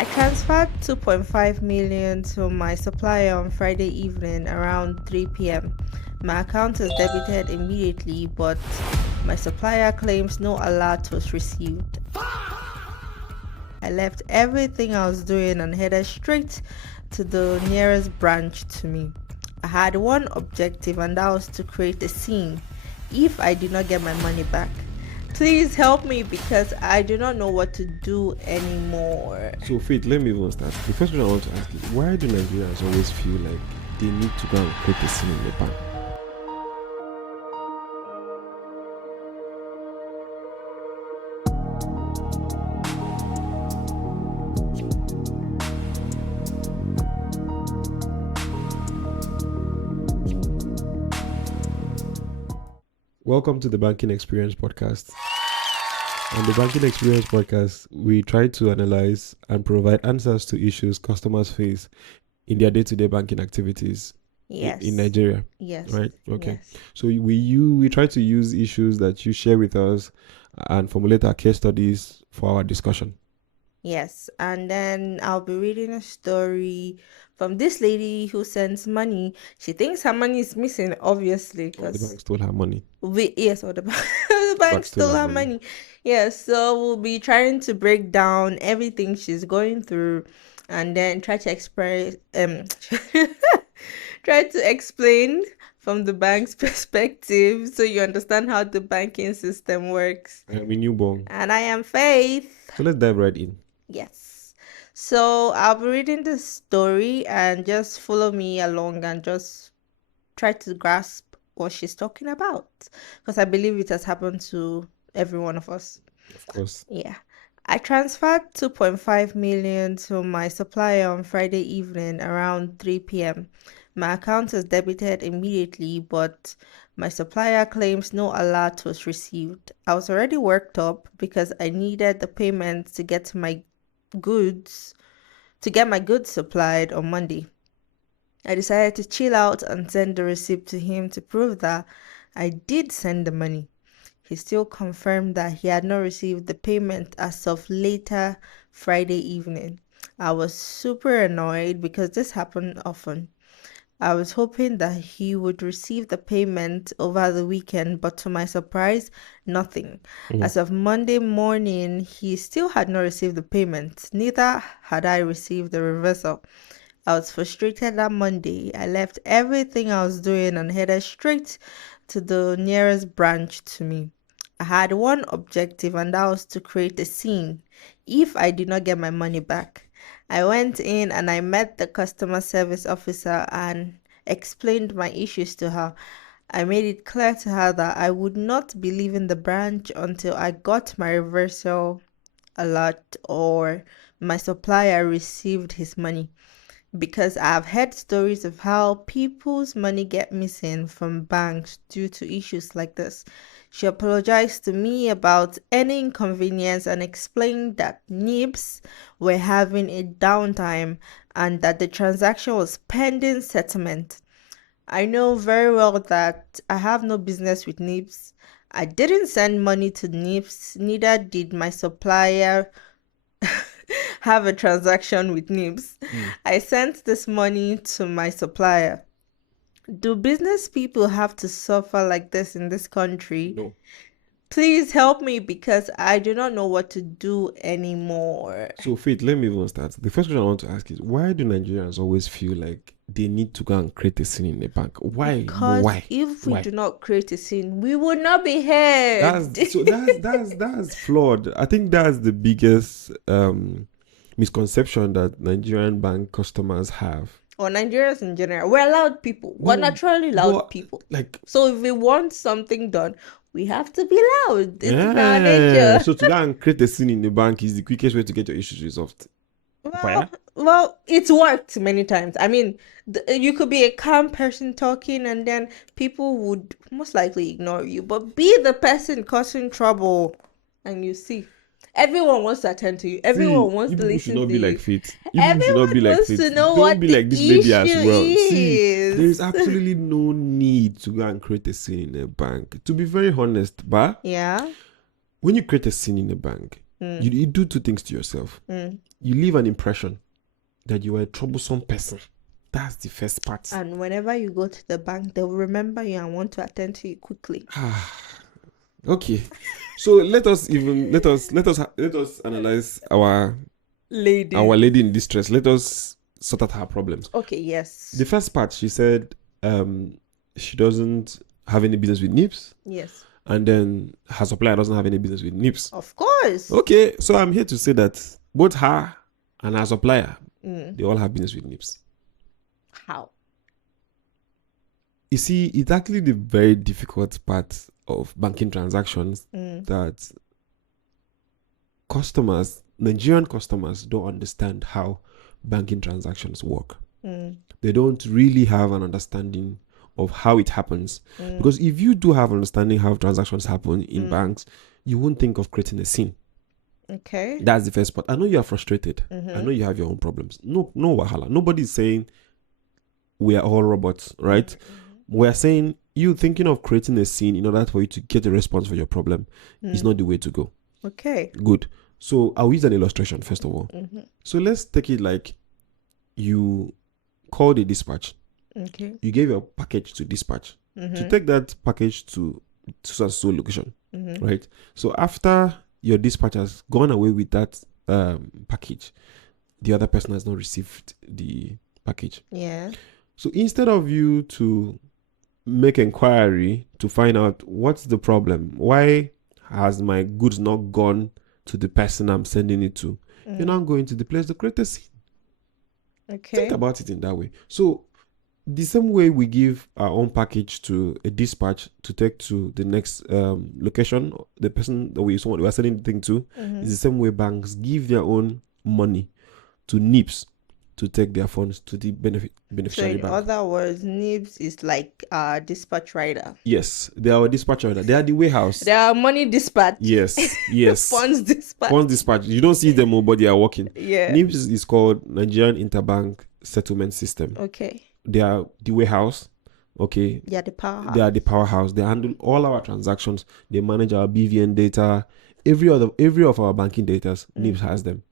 I transferred 2.5 million to my supplier on Friday evening around 3 p.m. My account is debited immediately, but my supplier claims no alert was received. I left everything I was doing and headed straight to the nearest branch to me. I had one objective, and that was to create a scene if I did not get my money back. Please help me because I do not know what to do anymore. So, Faith, let me even start. The first question I want to ask is, why do Nigerians always feel like they need to go and create a scene in the bank? Welcome to the Banking Experience podcast. On the Banking Experience podcast, we try to analyze and provide answers to issues customers face in their day-to-day banking activities in Nigeria. Yes. Right? Okay. Yes. So we try to use issues that you share with us and formulate our case studies for our discussion. Yes, and then I'll be reading a story from this lady who sends money. She thinks her money is missing, obviously, Or the because bank stole her money. or the the bank stole her money. Yes, so we'll be trying to break down everything she's going through, and then try to try to explain from the bank's perspective, so you understand how the banking system works. I'm a newborn. And I am Faith. So let's dive right in. Yes. So I'll be reading the story and just follow me along and just try to grasp what she's talking about, because I believe it has happened to every one of us. Of course. Yeah. I transferred 2.5 million to my supplier on Friday evening around 3 p.m. My account is debited immediately, but my supplier claims no alert was received. I was already worked up because I needed the payment to get my goods supplied on Monday. I decided to chill out and send the receipt to him to prove that I did send the money. He still confirmed that he had not received the payment as of later Friday evening. I was super annoyed because this happened often. I was hoping that he would receive the payment over the weekend, but to my surprise, nothing. As of Monday morning, he still had not received the payment. Neither had I received the reversal. I was frustrated that Monday. I left everything I was doing and headed straight to the nearest branch to me. I had one objective, and that was to create a scene if I did not get my money back. I went in and I met the customer service officer and explained my issues to her. I made it clear to her that I would not be leaving the branch until I got my reversal alert or my supplier received his money, because I've heard stories of how people's money get missing from banks due to issues like this. She apologized to me about any inconvenience and explained that NIBSS were having a downtime and that the transaction was pending settlement. I know very well that I have no business with NIBSS. I didn't send money to NIBSS, neither did my supplier have a transaction with NIBSS. I sent this money to my supplier. Do business people have to suffer like this in this country? No. Please help me because I do not know what to do anymore. So, Faith, let me even start. The first question I want to ask is, why do Nigerians always feel like they need to go and create a scene in the bank? Why? Because if we do not create a scene, we would not be here. That's flawed. I think that's the biggest misconception that Nigerian bank customers have. Or Nigerians in general. We're loud people. We're naturally loud people. So if we want something done, we have to be loud. It's in our nature. So to go and create a scene in the bank is the quickest way to get your issues resolved. Well, it's worked many times. I mean, you could be a calm person talking and then people would most likely ignore you. But be the person causing trouble and you see. Everyone wants to attend to you. Everyone wants to listen to you. You should not be like Faith. Everyone wants to know what the issue is. See, there is absolutely no need to go and create a scene in a bank. To be very honest, yeah, when you create a scene in a bank, You do two things to yourself. You leave an impression that you are a troublesome person. That's the first part. And whenever you go to the bank, they'll remember you and want to attend to you quickly. Okay, so let us analyze our lady in distress. Let us sort out her problems. Okay, yes. The first part, she said she doesn't have any business with NIBSS. Yes. And then her supplier doesn't have any business with NIBSS. Of course. Okay, so I'm here to say that both her and her supplier, they all have business with NIBSS. How? You see, it's actually the very difficult part of banking transactions that Nigerian customers don't understand how banking transactions work. They don't really have an understanding of how it happens. Because if you do have understanding how transactions happen in banks, you won't think of creating a scene. Okay. That's the first part. I know you are frustrated. I know you have your own problems. No wahala. Nobody's saying we are all robots, right? We're saying you thinking of creating a scene in order for you to get a response for your problem is not the way to go. Okay. Good. So I'll use an illustration first of all. So let's take it like you called a dispatch. Okay. You gave your package to dispatch to take that package to so location, right? So after your dispatch has gone away with that package, the other person has not received the package. Yeah. So instead of you to make inquiry to find out what's the problem, why has my goods not gone to the person I'm sending it to, you're not going to the place to create a scene. Okay. Think about it in that way. So the same way we give our own package to a dispatch to take to the next location, the person that we are sending the thing to, is the same way banks give their own money to NIBSS to take their funds to the beneficiary bank. So in other words, NIBSS is like a dispatch rider. Yes, they are a dispatch rider. They are the warehouse. They are money dispatch. Yes. Funds dispatch. Funds dispatch. You don't see them, but they are working. Yeah. NIBSS is called Nigerian Interbank Settlement System. Okay. They are the warehouse. Okay. They are the powerhouse. They are the powerhouse. They handle all our transactions. They manage our BVN data. Every of our banking data, NIBSS has them.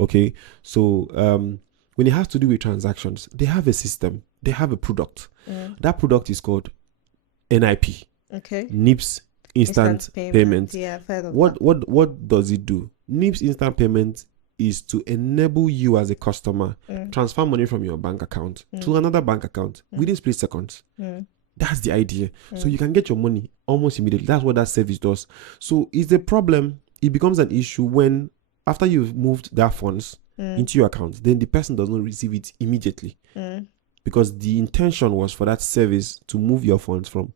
Okay. So when it has to do with transactions, they have a system. They have a product. That product is called NIP. Okay. NIBSS Instant Payment. Yeah, I've heard of what does it do? NIBSS Instant Payment is to enable you as a customer transfer money from your bank account to another bank account within split seconds. That's the idea. So you can get your money almost immediately. That's what that service does. So it's a problem. It becomes an issue when after you've moved that funds into your account, then the person does not receive it immediately. Because the intention was for that service to move your funds from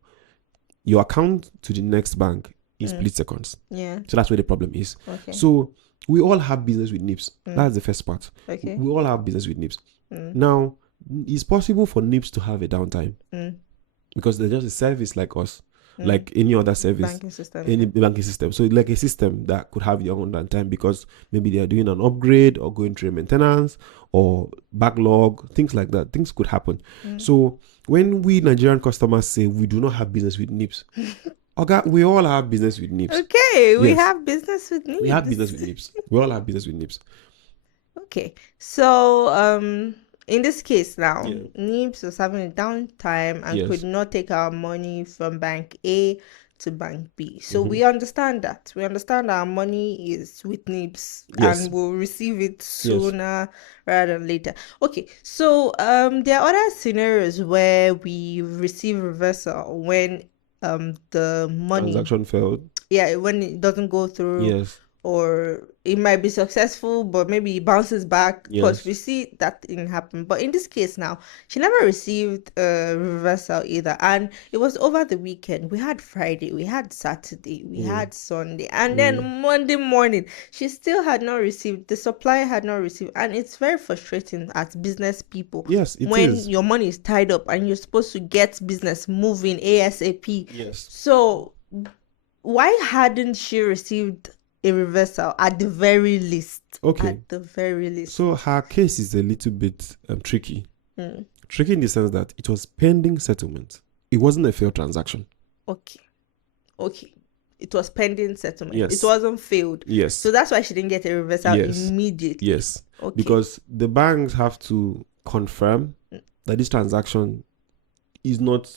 your account to the next bank in split seconds. Yeah. So that's where the problem is. Okay. So we all have business with NIBSS. That's the first part. Okay. We all have business with NIBSS. Now, it's possible for NIBSS to have a downtime because they're just a service like us, like any other service, Banking system. any banking system. So like a system that could have their own downtime because maybe they are doing an upgrade or going through a maintenance or backlog, things like that. Things could happen. So when we Nigerian customers say we do not have business with NIBSS, okay, we all have business with NIBSS. Okay, we have business with NIBSS. We have business with NIBSS. We all have business with NIBSS. Okay, so in this case now, NIBSS was having a downtime and could not take our money from bank A to bank B. So we understand that. We understand our money is with NIBSS and we'll receive it sooner rather than later. Okay, so there are other scenarios where we receive reversal when the money transaction failed. Yeah, when it doesn't go through. Or it might be successful, but maybe it bounces back because we see that didn't happen. But in this case now, she never received a reversal either. And it was over the weekend. We had Friday, we had Saturday, we had Sunday. And then Monday morning, she still had not received. The supplier had not received. And it's very frustrating as business people. Yes, it when is. Your money is tied up and you're supposed to get business moving ASAP. Yes. So why hadn't she received a reversal at the very least? Okay. At the very least. So her case is a little bit tricky. Tricky in the sense that it was pending settlement. It wasn't a failed transaction. Okay. it was pending settlement. It Yes. wasn't failed. Yes. So that's why she didn't get a reversal immediately. Yes. Okay. Because the banks have to confirm that this transaction is not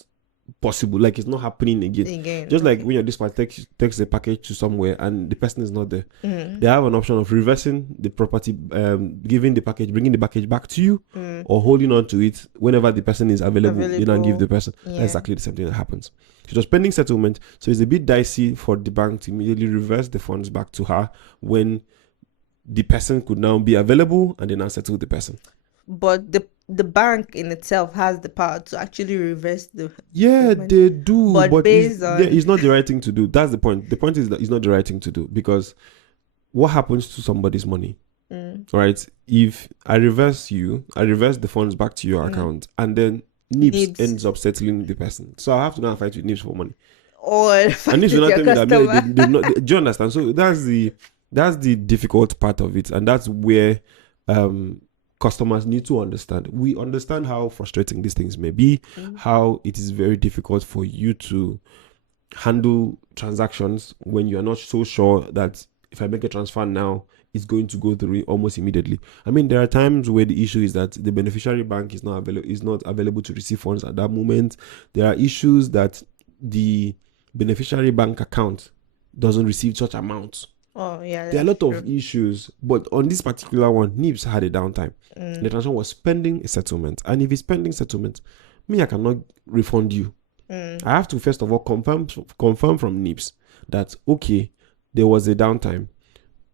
possible, like it's not happening again. Just like when your dispatch takes a package to somewhere and the person is not there, they have an option of reversing the property, giving the package, bringing the package back to you, or holding on to it whenever the person is available. You know, and give the person. That's exactly the same thing that happens. She was pending settlement, so it's a bit dicey for the bank to immediately reverse the funds back to her when the person could now be available and then now settle the person. But the bank in itself has the power to actually reverse the they do, but it's not the right thing to do. That's the point. The point is that it's not the right thing to do, because what happens to somebody's money, right? If I reverse the funds back to your account, and then NIBSS ends up settling the person, so I have to go and fight with NIBSS for money, or and NIBSS will not tell me that do you understand? So that's the difficult part of it, and that's where customers need to understand. We understand how frustrating these things may be, how it is very difficult for you to handle transactions when you are not so sure that if I make a transfer now, it's going to go through almost immediately. I mean, there are times where the issue is that the beneficiary bank is not available to receive funds at that moment. There are issues that the beneficiary bank account doesn't receive such amounts. Oh yeah, there are a lot of issues, but on this particular one, NIBSS had a downtime. The transaction was pending a settlement, and if it's pending settlement, I cannot refund you. I have to first of all confirm from NIBSS that okay, there was a downtime.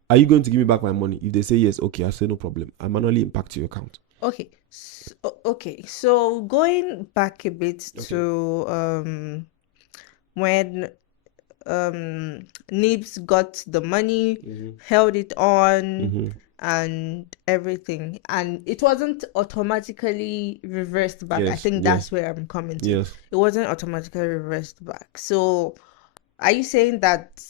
Are you going to give me back my money? If they say yes, okay, I say no problem. I manually impact your account. Okay. So going back a bit to when NIBSS got the money, held it on, and everything, and it wasn't automatically reversed back. I think that's where I'm coming to. It wasn't automatically reversed back. So are you saying that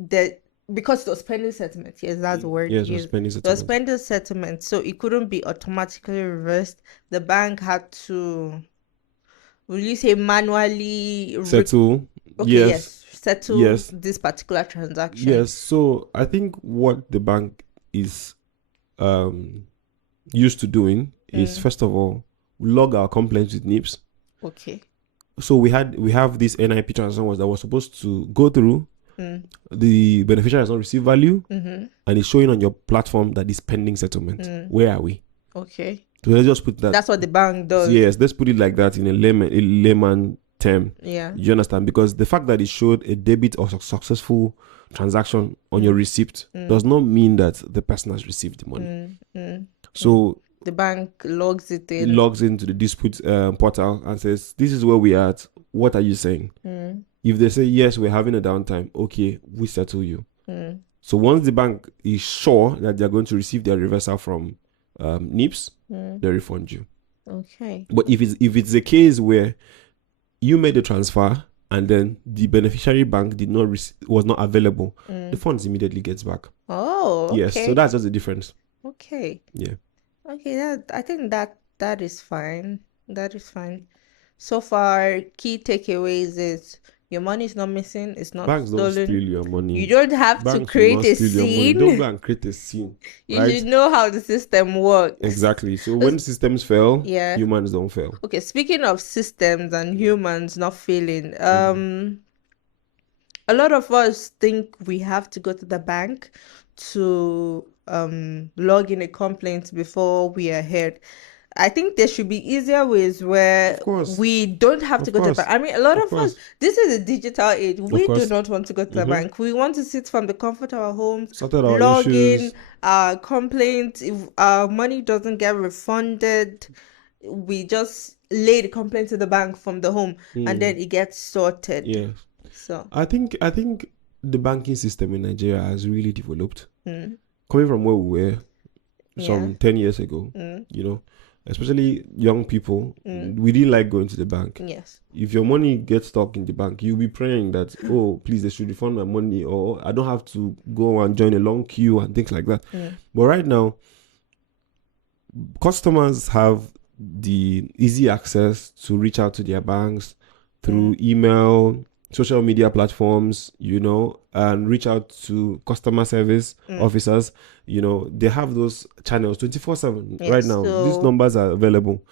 that because it was pending settlement? Yes, that's the word. Yes, it was pending settlement. It was pending settlement, so it couldn't be automatically reversed. The bank had to, will you say, manually settle? Settle this particular transaction. Yes. So I think what the bank is used to doing is, first of all, log our complaints with NIBSS. Okay. So we have this NIP transaction that was supposed to go through. The beneficiary has not received value, and it's showing on your platform that it's pending settlement. Where are we? Okay. So let's just put that. That's what the bank does. Yes, let's put it like that in a layman term. Yeah. You understand? Because the fact that it showed a debit or successful transaction on your receipt does not mean that the person has received the money. So the bank logs into the dispute portal and says, this is where we are at. What are you saying? If they say, yes, we're having a downtime, okay, we settle you. So once the bank is sure that they're going to receive their reversal from NIBSS, they refund you. Okay. But if it's a case where you made a transfer and then the beneficiary bank was not available, the funds immediately gets back. Oh, okay. Yes, so that's just the difference. Okay. Yeah. Okay, I think that is fine. That is fine. So far, key takeaways is your money is not missing. It's not Banks stolen. don't steal your money. You don't have to create a scene. Don't go and create a scene. You should know how the system works. Exactly. So when systems fail, humans don't fail. Okay, speaking of systems and humans not failing, a lot of us think we have to go to the bank to log in a complaint before we are heard. I think there should be easier ways where we don't have to go to the bank. I mean, a lot of us, this is a digital age. We do not want to go to the bank. We want to sit from the comfort of our homes, log in our complaint. If our money doesn't get refunded, we just lay the complaint to the bank from the home, and then it gets sorted. Yeah. So I think the banking system in Nigeria has really developed. Coming from where we were some 10 years ago, you know, especially young people, we didn't like going to the bank. Yes. If your money gets stuck in the bank, you'll be praying that, oh, please, they should refund my money, or I don't have to go and join a long queue and things like that. But right now, customers have the easy access to reach out to their banks through email, social media platforms, and reach out to customer service officers. They have those channels 24/7 right Yes, now. These so numbers are available.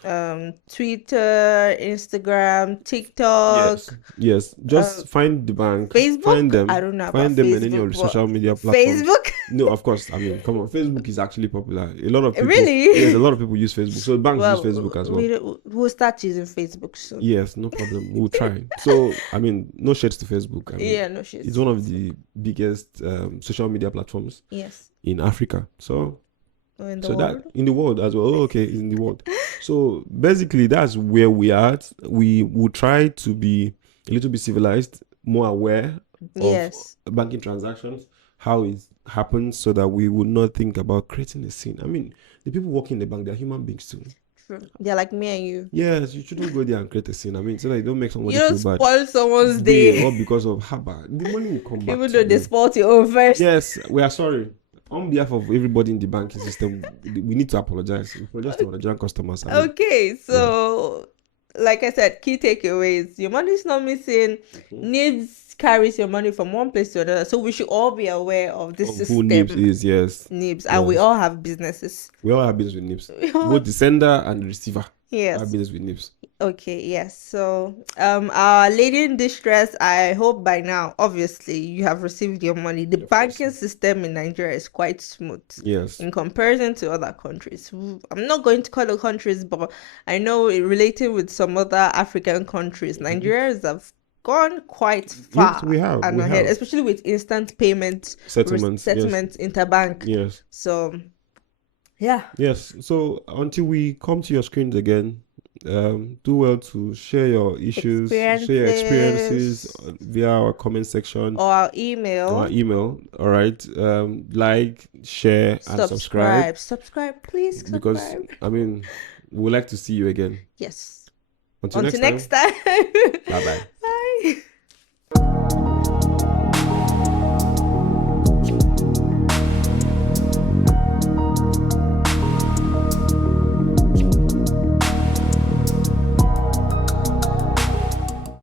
Twitter, Instagram, TikTok, Yes. Just find the bank, find Facebook. I them, don't know about find them in any Facebook, of the but social media platforms. Facebook. No, of course. I mean, come on. Facebook is actually popular. A lot of people, yes, a Really? lot of people use Facebook. So banks use Facebook Well, as well. we'll start using Facebook soon. Yes, no problem. We'll try. So, I mean, no shades to Facebook. I mean, Yeah, no shit. it's one of the biggest social media platforms Yes. in Africa. So, Or in the so that world. in the world as well. Oh, okay, in the world. So basically, that's where we are at. We will try to be a little bit civilized, more aware of Yes. banking transactions, how it happens, so that we would not think about creating a scene. I mean, the people working in the bank, they're human beings too. True. They're like me and you. Yes, you shouldn't go there and create a scene. I mean, so that you don't make somebody You don't feel bad. spoil someone's Day day. or because of haba, the money will come back Even to though they you. spoiled your own first. Yes, we are sorry. On behalf of everybody in the banking system, we need to apologize. We apologize to our Nigerian customers. I mean, Okay, so like I said, key takeaways. Your money is not missing. NIBSS carries your money from one place to another. So we should all be aware of this who system. NIBSS is, yes. NIBSS. And we Yes. all have businesses. We all have business with NIBSS. We all Both the sender and the receiver Yes. have business with NIBSS. Okay, yes. So, our lady in distress, I hope by now, obviously, you have received your money. The banking system in Nigeria is quite smooth. Yes. In comparison to other countries. I'm not going to call the countries, but I know relating with some other African countries, Nigerians have gone quite far. Yes, we have. And We ahead, have. especially with instant payment Settlements. settlements interbank. Yes. So, yeah. Yes. So until we come to your screens again, do well to share your issues, share your experiences via our comment section or our email. All right. Like, share, and subscribe. Subscribe, please. Subscribe. Because I mean, we'd like to see you again. Yes. Until next time. Bye bye. Bye.